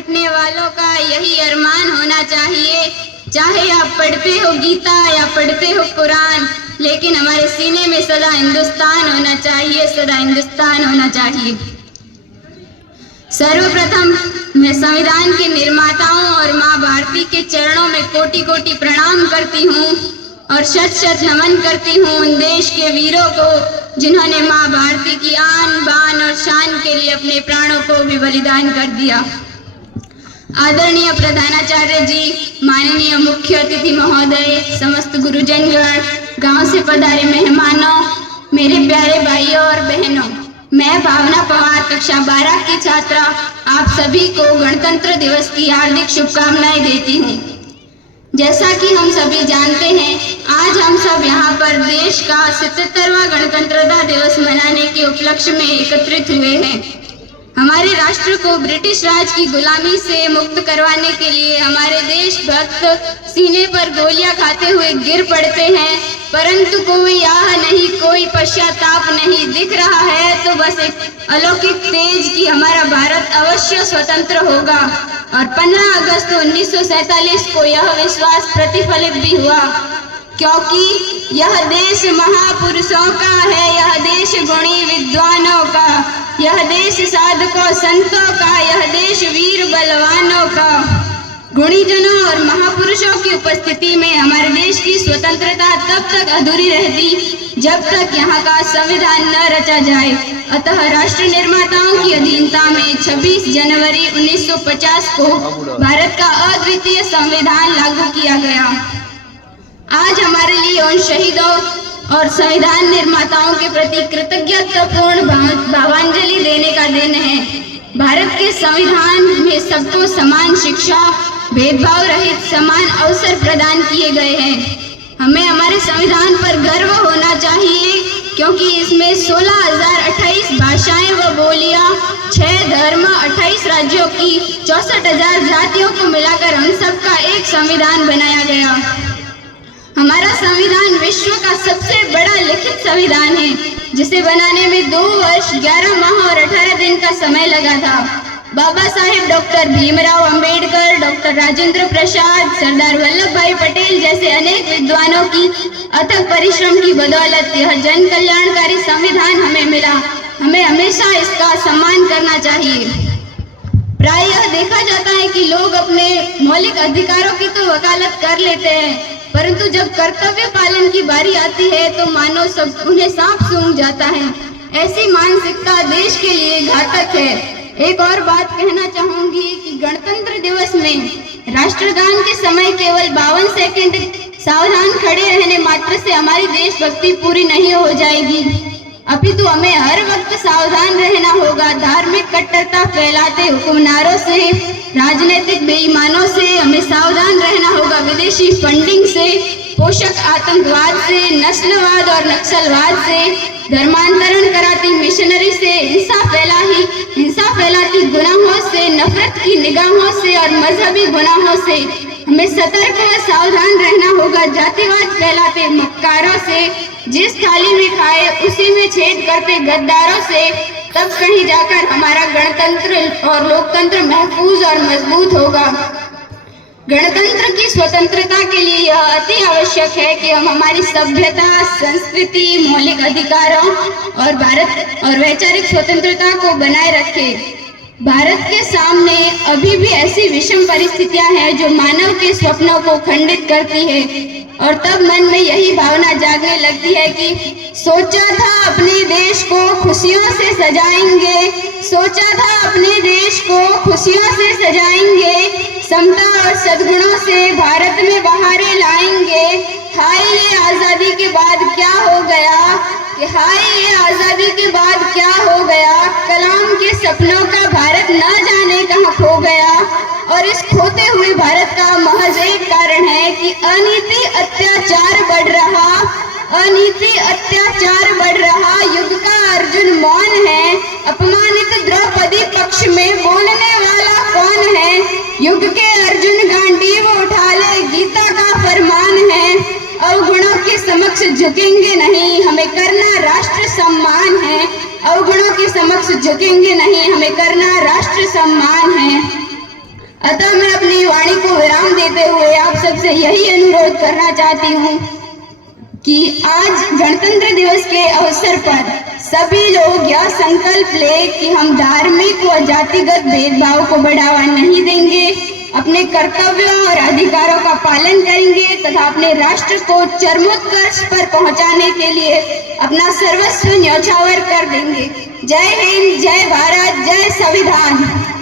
मिटने वालों का यही अरमान होना चाहिए। चाहे आप पढ़ते हो गीता या पढ़ते हो कुरान, लेकिन हमारे सीने में सदा हिंदुस्तान होना चाहिए, सदा हिंदुस्तान होना चाहिए। सर्वप्रथम मैं संविधान के निर्माताओं और माँ भारती के चरणों में कोटि कोटि प्रणाम करती हूँ और शत शत नमन करती हूँ उन देश के वीरों को जिन्होंने माँ भारती की आन बान और शान के लिए अपने प्राणों को भी बलिदान कर दिया। आदरणीय प्रधानाचार्य जी, माननीय मुख्य अतिथि महोदय, समस्त गुरुजनगण, गांव से पधारे मेहमानों, मेरे प्यारे भाइयों और बहनों, मैं भावना पवार कक्षा 12 की छात्रा आप सभी को गणतंत्र दिवस की हार्दिक शुभकामनाएं देती हूँ। जैसा कि हम सभी जानते हैं, आज हम सब यहाँ पर देश का 77वां गणतंत्रता दिवस मनाने के उपलक्ष्य में एकत्रित हुए हैं। हमारे राष्ट्र को ब्रिटिश राज की गुलामी से मुक्त करवाने के लिए हमारे देशभक्त सीने पर गोलियां खाते हुए गिर पड़ते हैं, परंतु कोई आह नहीं, कोई पश्चाताप नहीं दिख रहा है। तो बस एक अलौकिक तेज कि हमारा भारत अवश्य स्वतंत्र होगा। और 15 अगस्त 1947 को यह विश्वास प्रतिफलित भी हुआ, क्योंकि यह देश महापुरुषों का है, यह देश गुणी विद्वानों का, यह देश साधकों संतों का, यह देश वीर बलवानों का। गुणीजनों और महापुरुषों की उपस्थिति में हमारे देश की स्वतंत्रता तब तक अधूरी रहती जब तक यहाँ का संविधान न रचा जाए। अतः राष्ट्र निर्माताओं की अधीनता में 26 जनवरी 1950 को भारत का अद्वितीय संविधान लागू किया गया। आज हमारे लिए उन शहीदों और संविधान निर्माताओं के प्रति कृतज्ञतापूर्ण भावांजलि देने का दिन है। भारत के संविधान में सबको समान शिक्षा, भेदभाव रहित समान अवसर प्रदान किए गए हैं। हमें हमारे संविधान पर गर्व होना चाहिए, क्योंकि इसमें 16,028 भाषाएं व बोलियां, 6 धर्म, 28 राज्यों की 64,000 जातियों को मिलाकर हम सबका एक संविधान बनाया गया। हमारा संविधान विश्व का सबसे बड़ा लिखित संविधान है, जिसे बनाने में 2 वर्ष 11 माह और 18 दिन का समय लगा था। बाबा साहेब डॉक्टर भीमराव अंबेडकर, डॉक्टर राजेंद्र प्रसाद, सरदार वल्लभ भाई पटेल जैसे अनेक विद्वानों की अथक परिश्रम की बदौलत यह जन कल्याणकारी संविधान हमें मिला। हमें हमेशा इसका सम्मान करना चाहिए। प्रायः देखा जाता है कि लोग अपने मौलिक अधिकारों की तो वकालत कर लेते हैं, परंतु जब कर्तव्य पालन की बारी आती है तो मानो सब उन्हें सांप सूंघ जाता है। ऐसी मानसिकता देश के लिए घातक है। एक और बात कहना चाहूंगी कि गणतंत्र दिवस में राष्ट्रगान के समय केवल 52 सेकंड सावधान खड़े रहने मात्र से हमारी देशभक्ति पूरी नहीं हो जाएगी, अपितु हमें हर वक्त सावधान रहना होगा। धार्मिक कट्टरता फैलाते हुक्मरानों से, राजनीतिक बेईमानों से हमें सावधान रहना होगा। विदेशी फंडिंग से, पोषक आतंकवाद से, नस्लवाद और नक्सलवाद से, धर्मांतरण कराती मिशनरी से, हिंसा फैलाती गुनाहों से, नफरत की निगाहों से और मजहबी गुनाहों से हमें सतर्क व सावधान रहना होगा। जातिवाद फैलाते मक्कारों से, जिस थाली में खाए उसी में छेद करते गद्दारों से, तब कहीं जाकर हमारा गणतंत्र और लोकतंत्र महफूज और मजबूत होगा। गणतंत्र की स्वतंत्रता के लिए यह अति आवश्यक है कि हम हमारी सभ्यता, संस्कृति, मौलिक अधिकारों और भारत और वैचारिक स्वतंत्रता को बनाए रखें। भारत के सामने अभी भी ऐसी विषम परिस्थितियां हैं जो मानव के स्वप्नों को खंडित करती है, और तब मन में यही भावना जागने लगती है कि सोचा था अपने देश को खुशियों से सजाएंगे, सोचा था अपने देश को खुशियों से सजाएंगे, समता और सद्गुणों से भारत में बहारें लाएंगे। हाय ये आजादी के बाद क्या हो गया, कि हाय ये आजादी के बाद क्या हो गया। कलाम के सपनों का भारत न जाने कहाँ खो गया, और इस खोते हुए भारत का महज एक कारण है कि अनीति अत्याचार बढ़ रहा, अनीति अत्याचार बढ़ रहा। युग का अर्जुन मौन है, अपमानित द्रौपदी पक्ष में बोलने वाला कौन है। युग के अर्जुन गांडीव उठा ले, गीता का फरमान है, अवगुणों के समक्ष झुकेंगे नहीं, हमें करना राष्ट्र सम्मान है। अवगुणों के समक्ष झुकेंगे नहीं, हमें करना राष्ट्र सम्मान है। अतः मैं अपनी वाणी को विराम देते हुए आप सबसे यही अनुरोध करना चाहती हूँ कि आज गणतंत्र दिवस के अवसर पर सभी लोग यह संकल्प ले कि हम धार्मिक व जातिगत भेदभाव को बढ़ावा नहीं देंगे, अपने कर्तव्यों और अधिकारों का पालन करेंगे तथा अपने राष्ट्र को चरमोत्कर्ष पर पहुंचाने के लिए अपना सर्वस्व न्यौछावर कर देंगे। जय हिंद, जय भारत, जय संविधान।